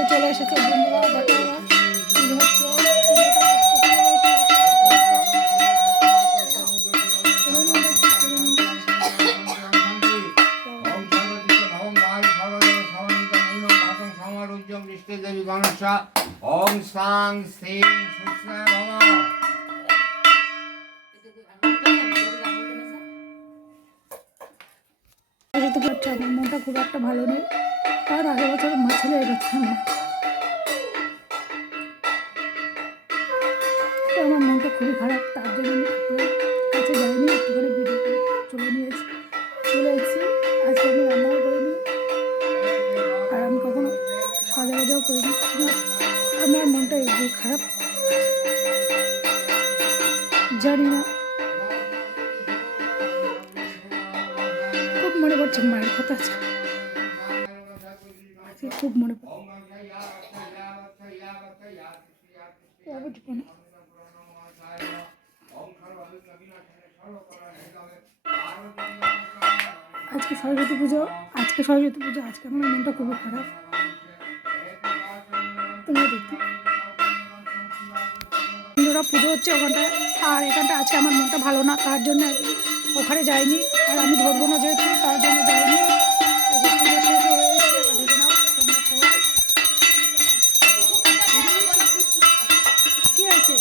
করতে চলে এসেছে বন্ধুরা। দেখো এবার পুজো হচ্ছে, দেবী গণেশা ওম সাং শ্রীং সুস্নায় ভব। আমার মনটা খুব একটা ভালো নেই, তার আগের বছর মা ছিল, এবছর না। আমার মনটা খুবই খারাপ, তার জন্য আমি ঠাকুরের কাছে যাইনি, একটুখানি ভিডিও করে চলে এসেছি। আজকে আমি রান্নাও করিনি, আর আমি কখনো সাজা বাজাও করিনি। আমার মনটা একটু খারাপ, জানি না, খুব মনে পড়ছে মায়ের কথা। আজকে খুব মনে পড়ে জীবনে। আজকে সরস্বতী পুজো, আজকে আমার মনটা খুবই খারাপ। তোমরা দেখতে বন্ধুরা পুজো হচ্ছে ওখানটায়, আর এখানটা আজকে আমার মনটা ভালো না, তার জন্য ওখানে যাইনি, আর আমি ধরবো না যেহেতু, তার জন্য যাইনি। পুজো শেষ হয়ে এসেছে, দেখে নাও তোমরা কি আছে।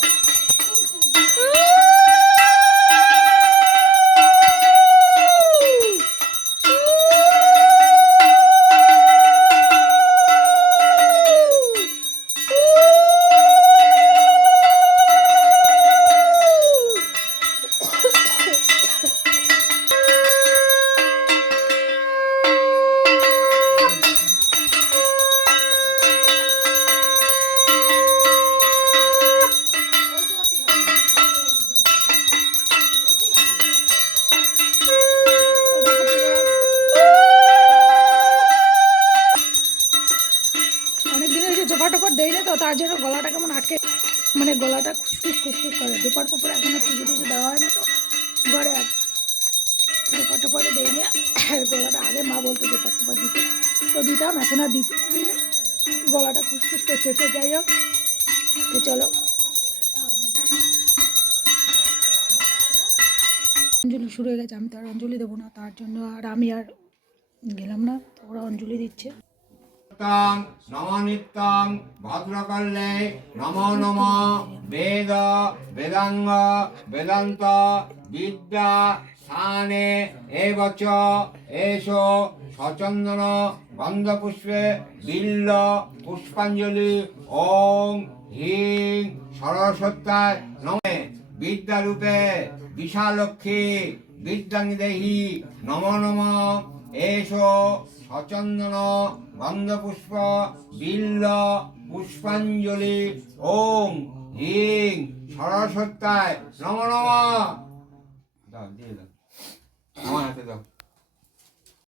জোপার দেয় না তো, তার জন্য গলাটা কেমন আটকে, মানে গলাটা খুসখুস করে। দুপার পুকুরে এখনো পুজো টুজো দেওয়া হয় না তো ঘরে, আর দুপার দেয় না গলাটা। আগে মা বলতো দুপার দিতে, তো দিতাম, এখন আর দিতে গলাটা খুসখুস করছে। তো যাই হোক, তো চলো অঞ্জলি শুরু হয়ে গেছে, আমি তো আর অঞ্জলি দেবো না, তার জন্য আর আমি আর গেলাম না, তো ওরা অঞ্জলি দিচ্ছে। নম নিত্যং ভদ্রকল্লে নমো নম বেদ বেদাঙ্গ বেদান্ত বিদ্যা স্থানে এবচ এসো সচন্দন গন্ধপুষ্পে বিল্ল পুষ্পাঞ্জলি ওং হ্রিং সরস্বত্যায় নমে বিদ্যারূপে বিশালক্ষ্মী বিদ্যাং দেহি নমো নম এসো সচন্দন গন্ধপুষ্প বিল্ল পুষ্পাঞ্জলি ওং হ্রিং সরস্বত্যায় নমো নমঃ। দাও দিয়ে দাও, আমার হাতে দাও।